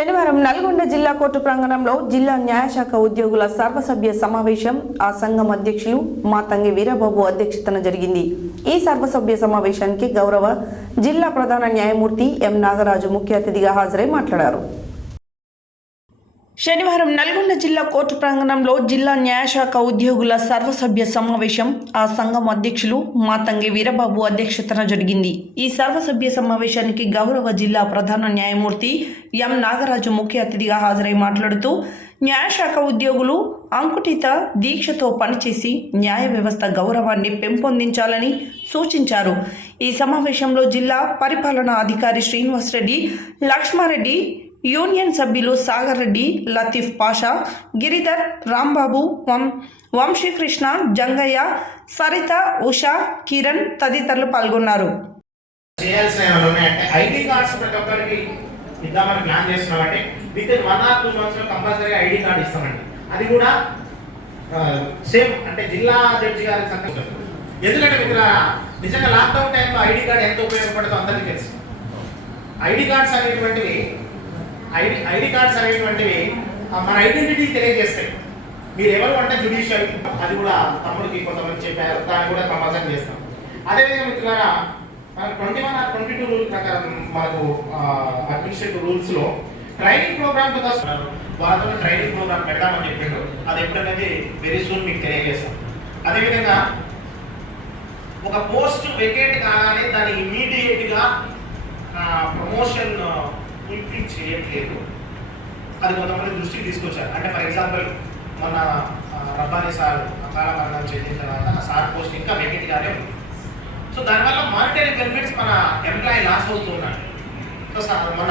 శనివారం నల్గొండ జిల్లా కోర్టు ప్రాంగణంలో జిల్లా న్యాయశాఖ ఉద్యోగుల సర్వసభ్య సమావేశం ఆ సంఘం అధ్యక్షులు మాతంగి వీరబాబు అధ్యక్షతన జరిగింది। ఈ సర్వసభ్య సమావేశానికి గౌరవ జిల్లా ప్రధాన న్యాయమూర్తి ఎం నాగరాజు ముఖ్య అతిథిగా హాజరై మాట్లాడారు। శనివారం నల్గొండ జిల్లా కోర్టు ప్రాంగణంలో జిల్లా న్యాయశాఖ ఉద్యోగుల సర్వసభ్య సమావేశం ఆ సంఘం అధ్యక్షులు మాతంగి వీరబాబు అధ్యక్షతన జరిగింది। ఈ సర్వసభ్య సమావేశానికి గౌరవ జిల్లా ప్రధాన న్యాయమూర్తి ఎం నాగరాజు ముఖ్య అతిథిగా హాజరై మాట్లాడుతూ న్యాయశాఖ ఉద్యోగులు అంకుటిత దీక్షతో పనిచేసి న్యాయ వ్యవస్థ గౌరవాన్ని పెంపొందించాలని సూచించారు। ఈ సమావేశంలో జిల్లా పరిపాలనా అధికారి శ్రీనివాస్ రెడ్డి, లక్ష్మారెడ్డి, యూనియన్ సభ్యులు సాగర్ రెడ్డి, లతీఫ్ పాషా, గిరిధర్, రాంబాబు, వంశీకృష్ణ, జంగయ్య, సరిత, ఉషా, కిరణ్ తదితరులు పాల్గొన్నారు। ఐడి కార్డ్స్ ప్రతి ఒక్కరికి ఇద్దామని ప్లాన్ చేస్తున్నామంటే విత్ ఇన్ 1 or 2 months లో కంపల్సరీ ఐడి కార్డ్ ఇస్తామండి। అది కూడా సేమ్ అంటే జిల్లా జడ్జి గారి సంకల్పం। ఎందుకంటే ఇక్కడ నిజంగా లాక్డౌన్ టైంలో ఐడి కార్డ్ ఎంత ఉపయోగపడుతుందో అందరికీ తెలుసు। ఐడి కార్డ్స్ అనేటువంటివి మన ఐడెంటిటీ తెలియజేస్తాయి। మీరు ఎవరు అంటే జ్యుడిషియల్, అది కూడా తమ్ముడికి కొంతమంది చెప్పారు, దాన్ని కూడా కంపల్సరీ చేస్తాం। అదేవిధంగా మిత్రులారా, మనకు 21 or 22 రూల్ ప్రకారం మనకు అడ్మినిస్ట్రేటివ్ రూల్స్ లో ట్రైనింగ్ ప్రోగ్రామ్ వాళ్ళతో ట్రైనింగ్ ప్రోగ్రామ్ పెడదామని చెప్పిండు। అది ఎప్పుడనేది వెరీ సూన్ మీకు తెలియజేస్తాం। అదేవిధంగా ఒక పోస్ట్ వెకేట్ కాగానే దాన్ని ఇమీడియట్ గా ప్రమోషన్ ఫుల్ఫిల్ చేయట్లేదు, అది కొంతమంది దృష్టికి తీసుకొచ్చారు। అంటే ఫర్ ఎగ్జాంపుల్ మన రబ్బానీ సార్ అకాల మరణం చెందిన తర్వాత ఆ సార్ పోస్ట్ ఇంకా వెకేట్ గానే ఉంది। సో దానివల్ల మానిటరీ బెనిఫిట్స్ మన ఎంప్లాయీ లాస్ అవుతున్నాడు। సో మన